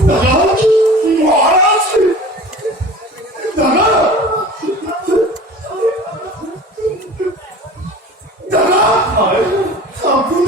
দাদা মহারাজ দাদা দাদা আপনার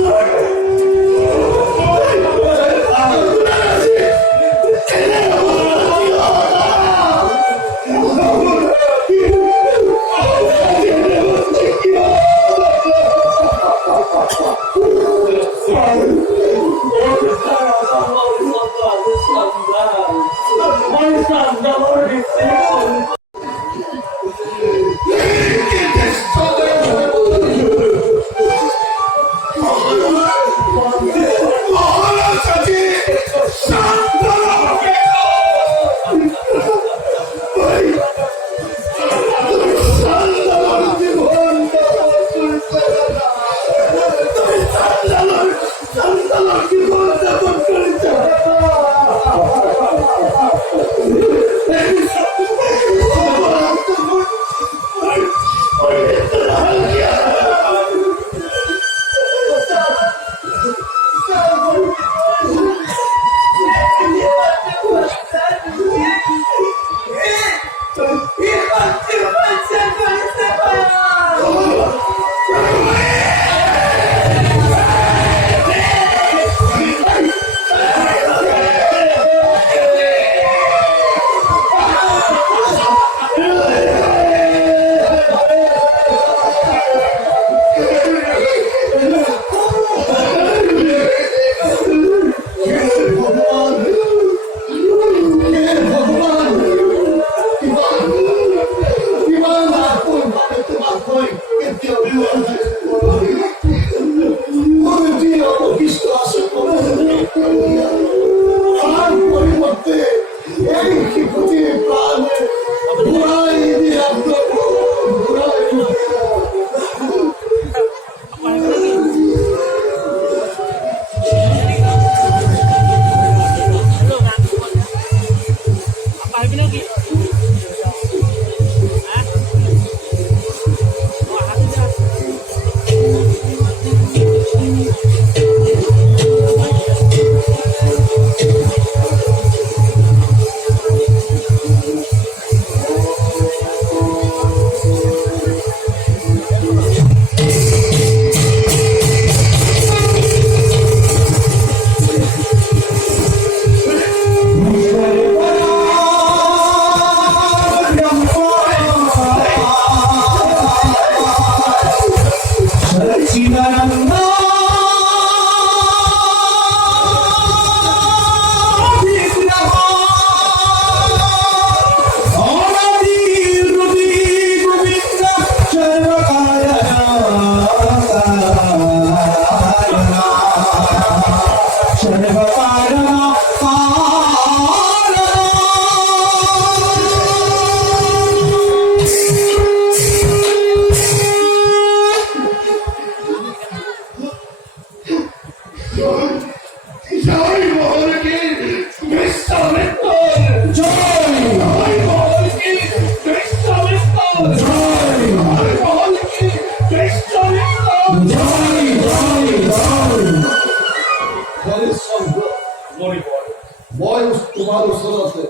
বয়স তোমার সরাতে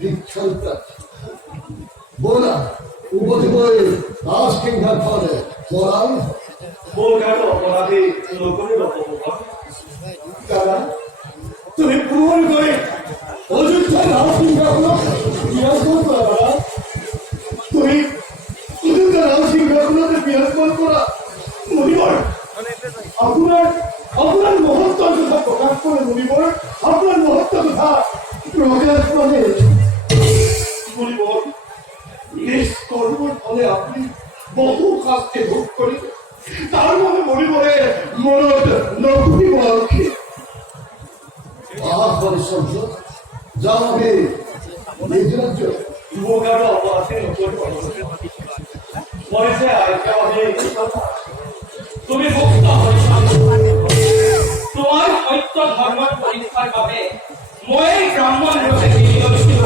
দীক্ষান্তা বোনা উপজীবনে রাজকিংহার ফলে বলাম বোকার অপরাধী লোকের অপরাধ দাদা তুমি ভুল করে অযোধ্যায় রাজকিংহার বিরাজ করতো দাদা তুমি অযোধ্যা রাজকিংহার বিরাজ করতো না মনিবর আপনার আপনার মহত্ব কথা প্রকাশ করে মনিবর আপনার মহত্ব কথা প্রকাশ করে মনিবর নিষ্কর্মর ফলে আপনি বহু কাজকে ভোগ করি তার মানে মনিবরে মরদ নকুটি বলকে সংসদ যা হবে নিজ রাজ্য বোকার অপরাধে বলেছে তুমি মুক্ত তোমার সত্য ধর্ম পরীক্ষার ভাবে মই ব্রাহ্মণ রূপে নিয়োজিত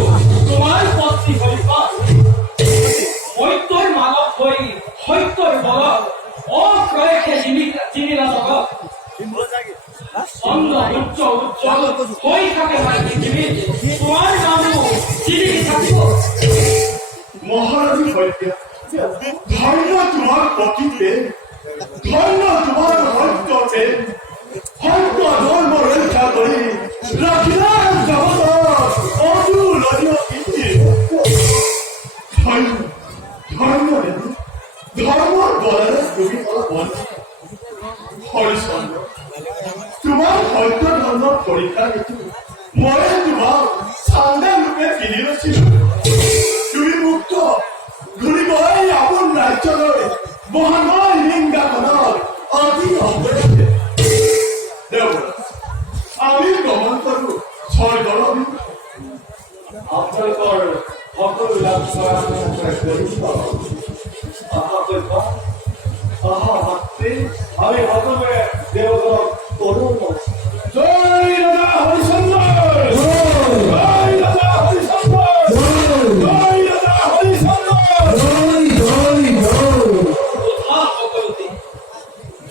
তোমার পত্নী হরিপা হৈত্যৰ মালক হৈ সত্যৰ বলত অপ্ৰয়েক্ষে চিনিলা জগত চন্দ্ৰ সূৰ্য উজ্জ্বল হৈ থাকে পৃথিৱীত ধন্য তোমার প্রকৃতি ধন্য তোমার সত্যতে সত্য ধর্ম রক্ষা কৰি ৰাখিলাম জগতৰ অতুলনীয় কীৰ্তি ধন্য ধন্য দেৱী ধৰ্মৰ বলেৰে তুমি অলপ হৰিচন্দ্ৰ তোমাৰ সত্য ধৰ্মৰ পৰীক্ষা হেতু মই তোমাক চান্দা ৰূপে কিনি লৈছিলো তুমি মুক্ত ঘূৰিবই আপোন ৰাজ্যলৈ মহানয় লিংগাখনৰ অতি অৱশ্যে দেৱৰাজ আমি গমন কৰোঁ স্বৰ্গৰ আপোনালোকৰ সকলোবিলাক অহা মাতৃ আমি সকলোৱে দেৱতাক কৰোঁ জয় ৰাজা হৰিচন্দ্ৰ জয় ৰাজা হৰিচন্দ্ৰ জয় ৰাজা হৰিচন্দ্ৰ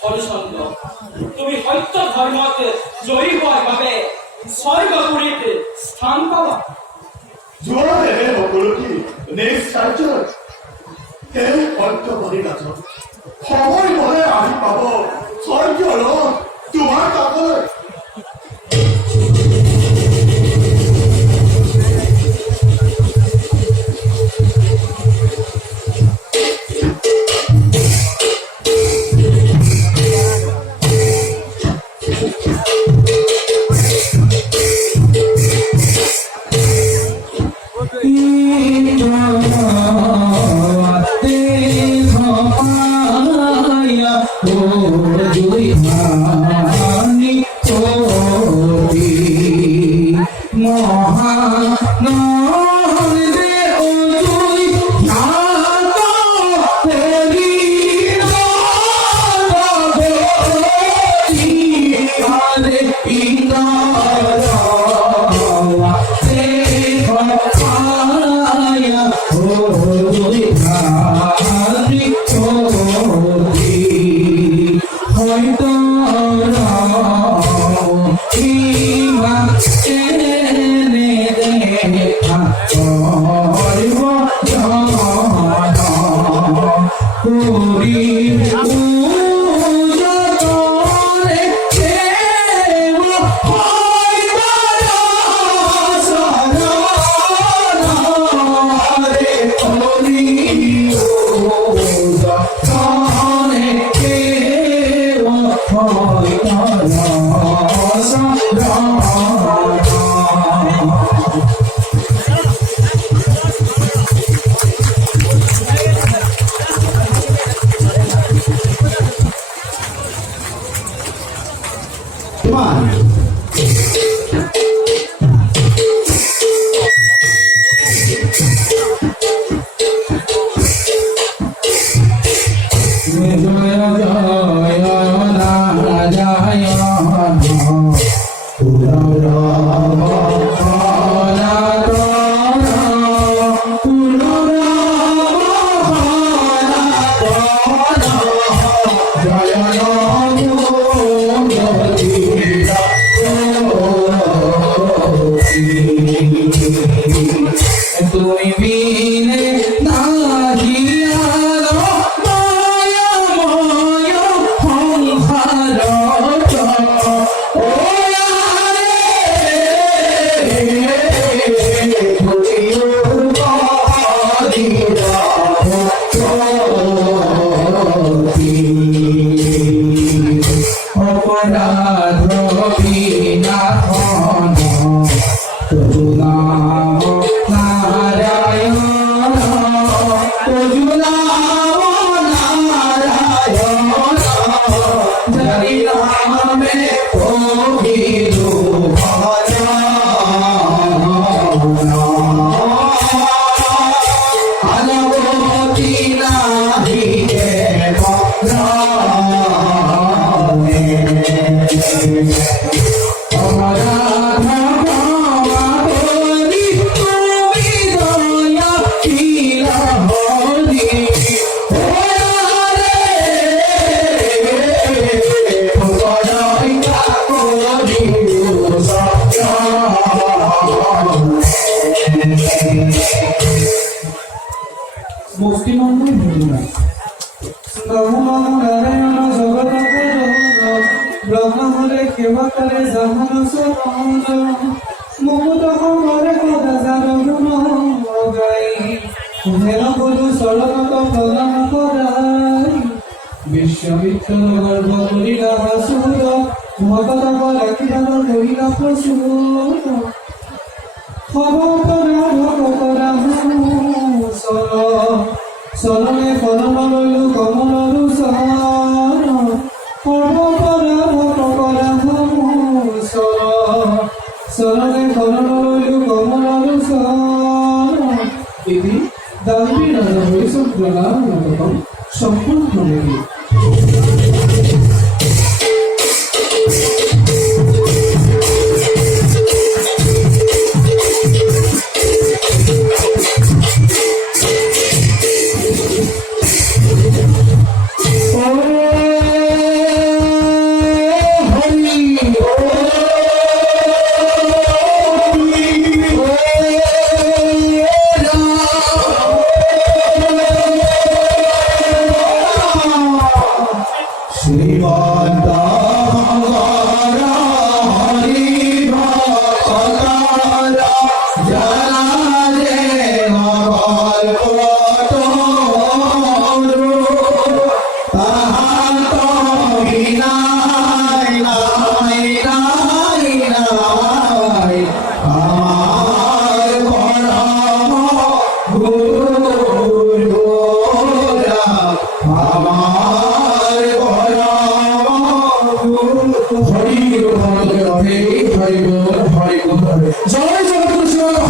হৰিচন্দ্ৰ তুমি সত্য ধৰ্মত জয়ী হোৱাৰ বাবে স্বৰ্গপুৰীত স্থান পাবা যোৱাদেৱে সকলোটি নিজ কাৰ্যত তেওঁ সত্যবাদী নাচন সময় মনে আহি পাব স্বৰ্গৰ তোমাৰ কাষলৈ মুক্তিমন্ত্রী ভূমিকা নমো নমো নারায়ণ জগৎ ব্রহ্ম হলে সেবা করে জাহান সরঞ্জ মুকুট করে কথা যার গুণ গাই হেন গুরু সরলত প্রদান করাই বিশ্ববিখ্যাত গর্ব করিলা হাসুর ভগত রাখিবার করিলা প্রসূত খবরা ভগতরা সর সরলে করণ লইলু কমলরু সর খবরা ভগতরা সর সরলে করণ লইলু কমলরু সর ইতি দাবি রাজা হরিশঙ্কর নাটকম সম্পূর্ণ হয়ে জয় জগৎ